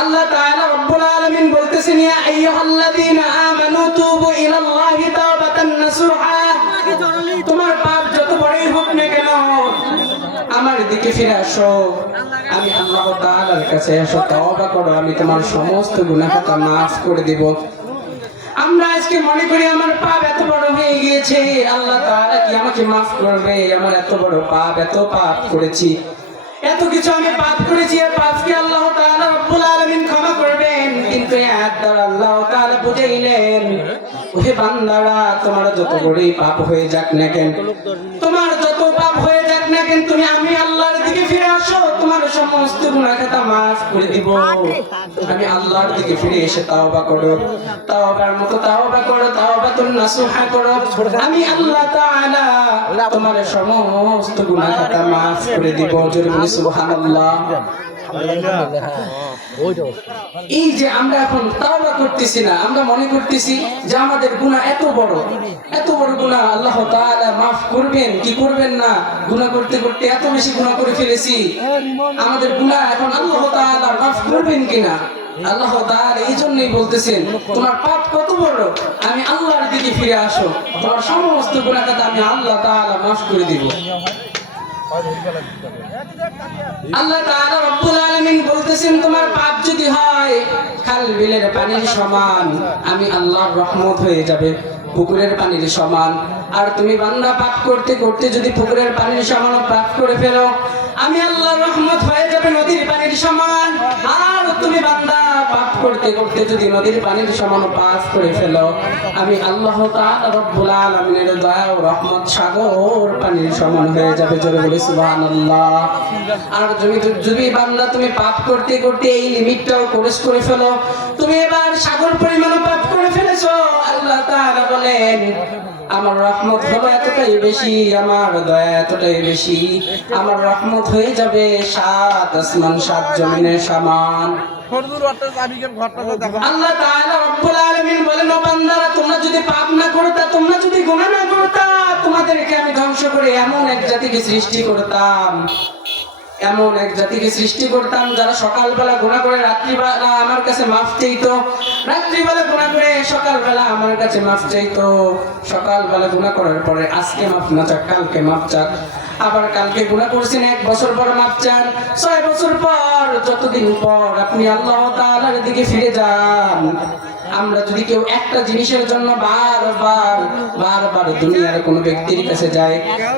আল্লাহ তাআলা রব্বুল আলামিন বলতেছেন, ইয়া আইয়ুহাল্লাযীনা আমানু তুবু ইলাল্লাহি তাওবাতান নাসুহা। তোমার পাপ যত বড়ই হোক না কেন, আমার দিকে ফিরে আসো। আমি আল্লাহ তাআলার কাছে এসো, তওবা করো, আমি তোমার সমস্ত গুনাহ খাতা মাফ করে দিব। আমরা আজকে মনে করি আমার পাপ এত বড় হয়ে গিয়েছে, আল্লাহ তাআলা কি আমাকে মাফ করবে? আমার এত বড় পাপ, এত পাপ করেছি। এত কিছু আমি পাপ করেছি আর পাপকে আল্লাহ তাআলা রব্বুল আলামিন ক্ষমা করবেন, কিন্তু দ্বারা আল্লাহ তাআলা বুঝাইলেন, ওহে বান্দারা, তোমার যত বড়ই পাপ হয়ে যাক না কেন, তোমার যত পাপ হয়ে যাক না কেন, তুমি আমি আল্লাহর দিকে ফিরে আসো, তোমার সমস্ত গুনাহ খাতা মাফ করে দিব। আমি আল্লাহর দিকে ফিরে এসে তাওবা করো, তাওবার মতো তাওবা করো, তাওবাতুন নাসুহা করো। আমি আল্লাহ তাআলা তোমার সমস্ত গুনাহ খাতা মাফ করে দিব। জোরে বলি সুবহানাল্লাহ। এই যে আমরা এখন তাওবা করতেছি না, আমরা মনে করতেছি যে আমাদের গুনাহ এত বড়। এত বড় গুনাহ আল্লাহ তাআলা করবেন কি করবেন না? গুনাহ করতে করতে এত বেশি গুনাহ করে ফেলেছি। আমাদের গুনাহ এখন আল্লাহ তাআলা মাফ করবেন কিনা? আল্লাহ তাআলা এই জন্যই বলতেছেন, তোমার পাপ কত বড়? আমি আল্লাহর দিকে ফিরে আসো। তোমার সমস্ত খাতা আমি আল্লাহ তাআলা মাফ করে দিব। আল্লাহ হয় যাবে, পুকুরের পানির সমান। আর তুমি বান্দা পাপ করতে করতে যদি পুকুরের পানির সমান পাপ করে ফেলো, আমি আল্লাহর রহমত হয়ে যাবে নদীর পানির সমান। আর তুমি বান্দা পাপ করতে তুমি পাপ করতে করতে এই লিমিটটাও ক্রস করে ফেলো, তুমি এবার সাগর পরিমাণ পাপ করে ফেলেছো, আল্লাহ তাআলা বলেন আমার রহমত হলো এতটাই বেশি আমার দয়া এতটাই বেশি। আমার রহমত হয়ে যাবে সাত আসমান সাত জমিনের সমান। আল্লাহ তাআলা রব্বুল আলামিন বলেন ও বান্দারা তোমরা যদি পাপ না করতা তোমরা যদি গুনাহ না করতা তোমাদেরকে আমি ধ্বংস করে এমন এক জাতিকে সৃষ্টি করতাম। এমন এক জাতিকে সৃষ্টি করতাম যারা সকালবেলা গুণা করে, রাত্রিবেলা আমার কাছে মাফ চাইতো। রাত্রিবেলা গুণা করে, সকালবেলা আমার কাছে মাফ চাইতো। সকালবেলা গুণা করার পরে আজকে মাফ না চাক, কালকে মাফ চাক। আবার কালকে গুণা করছেন, এক বছর পর মাফ চান। ছয় বছর পর, যতদিন পর আপনি আল্লাহ তাআলার দিকে ফিরে যান আমরা যদি কেউ একটা জিনিসের জন্য বারবার বারবার দুনিয়ার কোনো ব্যক্তির কাছে যায়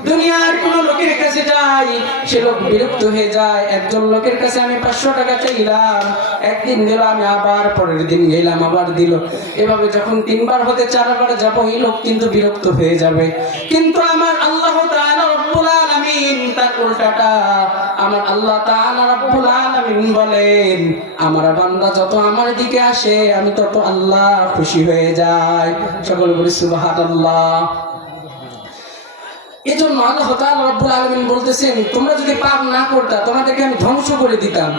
দুনিয়ার কোনো লোকের কাছে যাই, সে লোক বিরক্ত হয়ে যায়। একজন লোকের কাছে আমি পাঁচশো টাকা চাইলাম, একদিন দিল আমি আবার পরের দিন গেলাম, আবার দিল। এভাবে যখন তিনবার হতে চারবার যাব, এই লোক কিন্তু বিরক্ত হয়ে যাবে। কিন্তু আমার আল্লাহ তাআলা তার উল্টাটা আমার আল্লাহ আলামিন বলেন, আমার বান্দা যত আমার দিকে আসে, আমি তত আল্লাহ খুশি হয়ে যাই। সকল বলি, সুবহানাল্লাহ। এজন্য আল্লাহ তাআলা রব্বুল আলামিন বলতেছেন, তোমরা যদি পাপ না করতা, তোমাদেরকে আমি ধ্বংস করে দিতাম।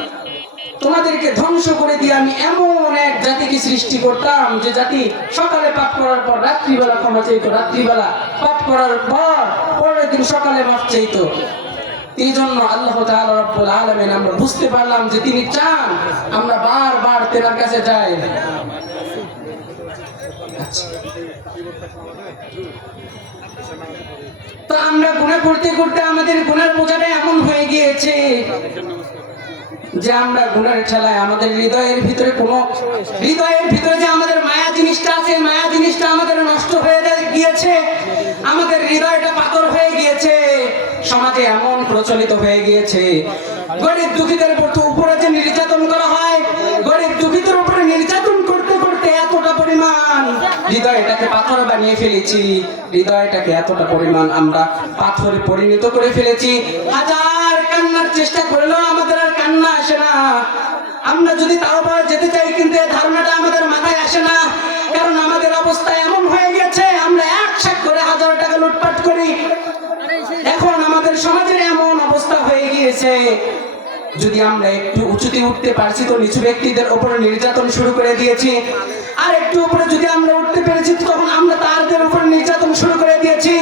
তোমাদেরকে ধ্বংস করে দিয়ে আমি এমন এক জাতিকে সৃষ্টি করতাম যে জাতি সকালে পাপ করার পর রাত্রিবেলা ক্ষমা চাইতো, রাত্রিবেলা পাপ করার পর পরের দিন সকালে মাফ চাইতো এই জন্য আল্লাহ রব্বুল আলামিন আমরা বুঝতে পারলাম যে তিনি চান আমরা বারবার তেনার কাছে যাই আচ্ছা। তো আমরা গুণা করতে করতে আমাদের গুণার বোঝাটা এমন হয়ে গিয়েছে যে আমরা গুণের ঠেলায় আমাদের হৃদয়ের ভিতরে কোনো হৃদয়ের ভিতরে যে আমাদের মায়া জিনিসটা আছে, মায়া জিনিসটা আমাদের নষ্ট হয়ে গিয়েছে। আমাদের হৃদয়টা পাথর হয়ে গিয়েছে। সমাজে এমন প্রচলিত হয়ে গিয়েছে। গরিব দুঃখীদের উপর যে নির্যাতন করা হয়, গরিব দুঃখীদের উপরে নির্যাতন করতে করতে এতটা পরিমাণ হৃদয়টাকে পাথর বানিয়ে ফেলেছি। হৃদয়টাকে এতটা পরিমাণ আমরা পাথরে পরিণত করে ফেলেছি। হাজার কান্নার চেষ্টা করলেও আর আসে না। আমরা যদি তাও পাওয়া যেতে চাই, কিন্তু এই ধারণাটা আমাদের মাথায় আসে না। কারণ আমাদের অবস্থা এমন হয়ে গেছে, আমরা একসাথ করে হাজার টাকা লুটপাট করি। এখন আমাদের সমাজের এমন অবস্থা হয়ে গিয়েছে। যদি আমরা একটু উঁচুতে উঠতে পারছি তো নিচু ব্যক্তিদের উপরে নির্যাতন শুরু করে দিয়েছি। আর একটু উপরে যদি আমরা উঠতে পেরেছি তখন আমরা তাদের উপরে নির্যাতন শুরু করে দিয়েছি।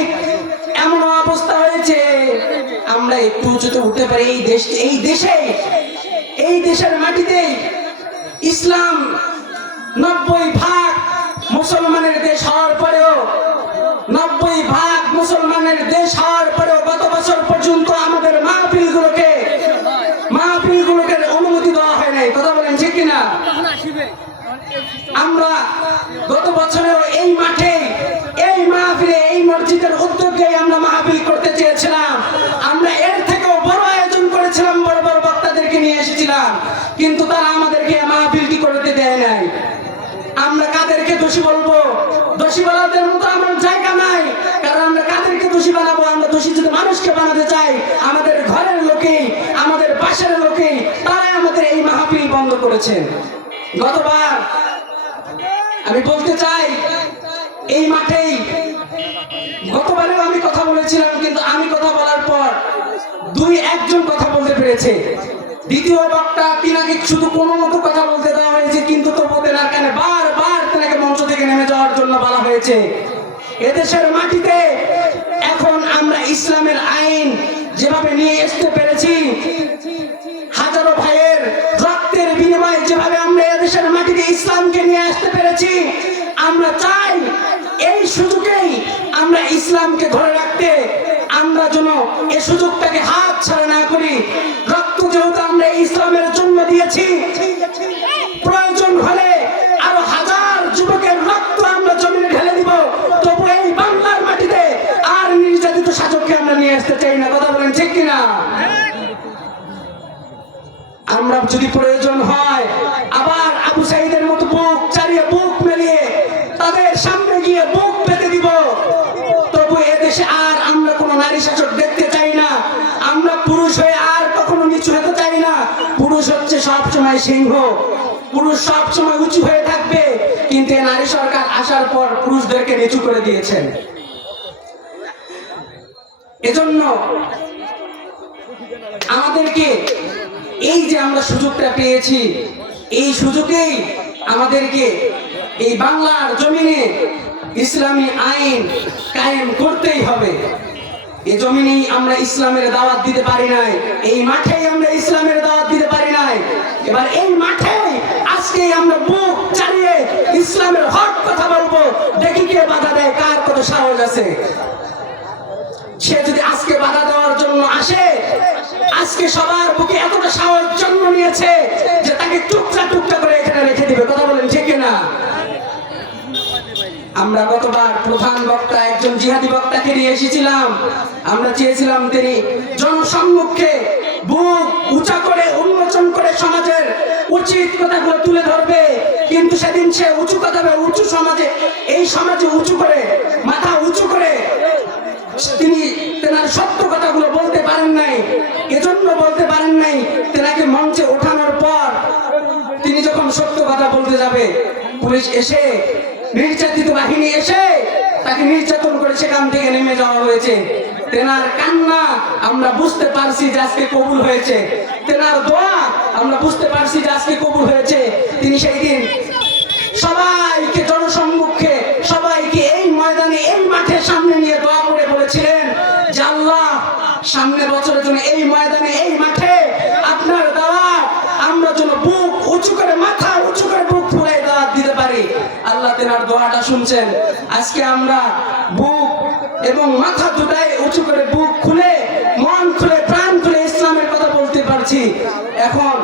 এমন অবস্থা হয়েছে। আমরা একটু উঁচুতে উঠতে পারি, এই দেশ এই দেশে দেশের মাটিতে ইসলাম নব্বই ভাগ মুসলমানের দেশ হওয়ার পরেও, নব্বই ভাগ মুসলমানের দেশ হওয়ার পরেও গত বছর পর্যন্ত আমাদের মাহফিলগুলোকে মাহফিলগুলোকে অনুমতি দেওয়া হয় নাই। কথা বলেন ঠিক কিনা? আমরা গত বছরেও এই মাঠে, এই মাহফিলে, এই মসজিদের উদ্যোগে আমরা মাহফিল করতে বানাবো, আমরা দোষী যদি মানুষকে বানাতে চাই। আমাদের ঘরের লোকেই, আমাদের পাশের লোকেই, তারাই আমাদের এই মাহফিল বন্ধ করেছেন গতবার আমি বলতে চাই, এই মাঠেই গতবারেও আমি কথা বলেছিলাম, কিন্তু আমি কথা বলার পর দুই একজন কথা বলতে পেরেছে। দ্বিতীয় বক্তা তিনাকে শুধু কোনো মতো কথা বলতে দেওয়া হয়েছে, কিন্তু তবু তেনার কানে, বারবার তেনাকে মঞ্চ থেকে নেমে যাওয়ার জন্য বলা হয়েছে। এদেশের মাটিতে এখন আমরা ইসলামের আইন যেভাবে নিয়ে আসতে পেরেছি, হাজারো ভাইয়ের রক্তের বিনিময়ে যেভাবে আমরা এদেশের মাটিতে ইসলামকে নিয়ে আসতে পেরেছি, আমরা চাই এই সুযোগেই আমরা ইসলামকে ধরে রাখতে আমরা যেন এই সুযোগটাকে হাত ছাড়া না করি। রক্ত যেহেতু আমরা ইসলামের জন্য দিয়েছি যদি প্রয়োজন হয়, আবার আবু সাইদের মতো বুক চালিয়ে, বুক মেলিয়ে তাদের সামনে গিয়ে বুক পেতে দিব। তবু এদেশে আর আমরা কোনো নারী শাসক দেখতে চাই না। আমরা পুরুষ হয়ে আর কখনো নিচু হতে চাই না। পুরুষ হচ্ছে সব সময় সিংহ। পুরুষ সবসময় উঁচু হয়ে থাকবে। কিন্তু নারী সরকার আসার পর পুরুষদেরকে নিচু করে দিয়েছেন। এজন্য আমাদেরকে এই যে আমরা সুযোগটা পেয়েছি, এই সুযোগেই আমাদেরকে এই বাংলার জমিনে ইসলামী আইন কায়েম করতেই হবে। এই জমিনেই আমরা ইসলামের দাওয়াত দিতে পারি নাই, এই মাঠেই আমরা ইসলামের দাওয়াত দিতে পারি নাই। এবার এই মাঠে আজকে আমরা বুক চালিয়ে ইসলামের হক কথা বলব। দেখি কে বাধা দেয়, কার কত সাহস আছে। সে যদি আজকে বাধা দেওয়ার জন্য আসে আজকে সবার বুকে এতটা সাহস জন্ম নিয়েছে যে তাকে টুকরা টুকরা করে এখানে রেখে দিবে। কথা বলেন ঠিক না আমরা গতবার প্রধান বক্তা, একজন জিহাদি বক্তাকে নিয়ে এসেছিলাম। আমরা চেয়েছিলাম তিনি জনসম্মুখে বুক উঁচা করে, উন্মোচন করে সমাজের উচিত কথাগুলো তুলে ধরবে। কিন্তু সেদিন সে উঁচু কথা উঁচু সমাজে, এই সমাজে উঁচু করে, মাথা উঁচু করে তিনি তেনার সত্য কথাগুলো বলতে পারেন নাই, এজন্য বলতে পারেন নাই, তেনাকে মঞ্চে ওঠানোর পর তিনি যখন সত্য কথা বলতে যাবে, পুলিশ এসে নির্যাতিত বাহিনী এসে তাকে নির্যাতন করে সেখান থেকে নেমে যাওয়া হয়েছে। তেনার কান্না আমরা বুঝতে পারছি যে আজকে কবুল হয়েছে। তেনার দোয়া আমরা বুঝতে পারছি যে আজকে কবুল হয়েছে। তিনি সেই দিন উঁচু করে মাথা, উঁচু করে বুক ফুলাই দাওয়াত দিতে পারি। আল্লাহ তেনার দোয়াটা শুনছেন। আজকে আমরা বুক এবং মাথা দুটাই উঁচু করে বুক খুলে, মন খুলে, প্রাণ খুলে ইসলামের কথা বলতে পারছি। এখন